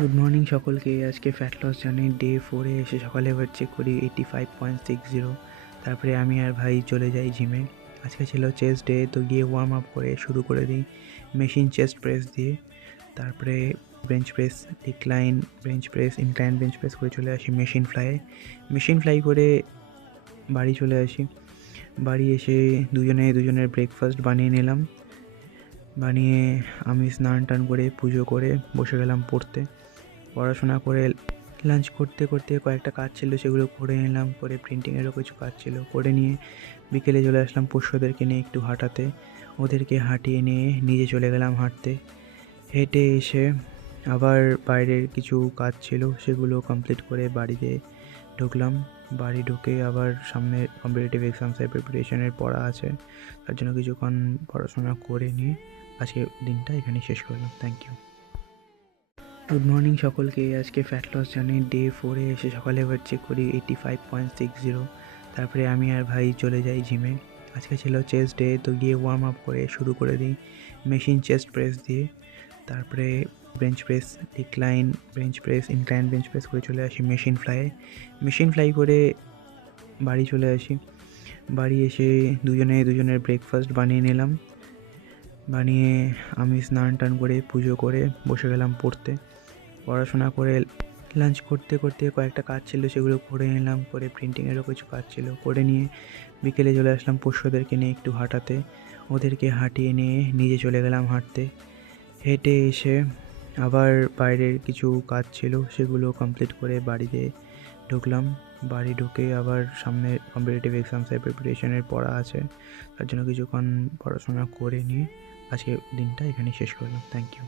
Good morning সকলকে। আজকে fat loss journey day 4-এ এসে সকালে এবার চেক করি 85.60। তারপরে আমি আর ভাই চলে যাই জিমে। আজকে ছিল চেস্ট ডে, তো গিয়ে ওয়ার্ম আপ করে শুরু করে দিই মেশিন চেস্ট প্রেস দিয়ে। তারপরে bench press, decline bench press, incline bench press করে চলে আসি মেশিন ফ্লাই করে বাড়ি চলে আসি। বাড়ি এসে দুজনের ব্রেকফাস্ট বানিয়ে নিলাম। বানিয়ে আমি স্নান টান করে পুজো করে বসে গেলাম পড়াশোনা করে। লাঞ্চ করতে করতে কয়েকটা কাজ ছিল, সেগুলো করে নিলাম। করে প্রিন্টিংয়েরও কিছু কাজ ছিল করে নিয়ে বিকেলে চলে আসলাম পোষ্যদেরকে নিয়ে একটু হাঁটাতে। ওদেরকে হাঁটিয়ে নিয়ে নিজে চলে গেলাম হাঁটতে। হেঁটে এসে আবার বাইরের কিছু কাজ ছিল, সেগুলো কমপ্লিট করে বাড়িতে ঢুকলাম। বাড়ি ঢুকে আবার সামনে কম্পিটিটিভ এক্সামসের প্রিপারেশনের পড়া আছে, তার জন্য কিছুক্ষণ পড়াশোনা করে নিয়ে আজকে দিনটা এখানেই শেষ করলাম। Thank you. গুড মর্নিং সকলকে। আজকে ফ্যাট লস জার্নি ডে 4-এ এসে সকালে এবার চেক করি 85.60। তারপরে আমি আর ভাই চলে যাই জিমে। আজকে ছিল চেস্ট ডে, তো গিয়ে ওয়ার্ম আপ করে শুরু করে দিই মেশিন চেস্ট প্রেস দিয়ে। তারপরে bench press, decline bench press, incline bench press করে চলে আসি মেশিন ফ্লাই করে বাড়ি চলে আসি। বাড়ি এসে দুজনের ব্রেকফাস্ট বানিয়ে নিলাম। বানিয়ে আমি স্নান টান করে পুজো করে বসে গেলাম পড়াশোনা করে। লাঞ্চ করতে করতে কয়েকটা কাজ ছিল, সেগুলো করে নিলাম। করে প্রিন্টিংয়েরও কিছু কাজ ছিল করে নিয়ে বিকেলে চলে আসলাম পোষ্যদেরকে নিয়ে একটু হাঁটাতে। ওদেরকে হাঁটিয়ে নিয়ে নিজে চলে গেলাম হাঁটতে। হেঁটে এসে আবার বাইরের কিছু কাজ ছিল, সেগুলো কমপ্লিট করে বাড়িতে ঢুকলাম। বাড়ি ঢুকে আবার সামনে কম্পিটিটিভ এক্সামসের প্রিপারেশনের পড়া আছে, তার জন্য কিছুক্ষণ পড়াশোনা করে নিয়ে আজকে দিনটা এখানেই শেষ করলাম। Thank you.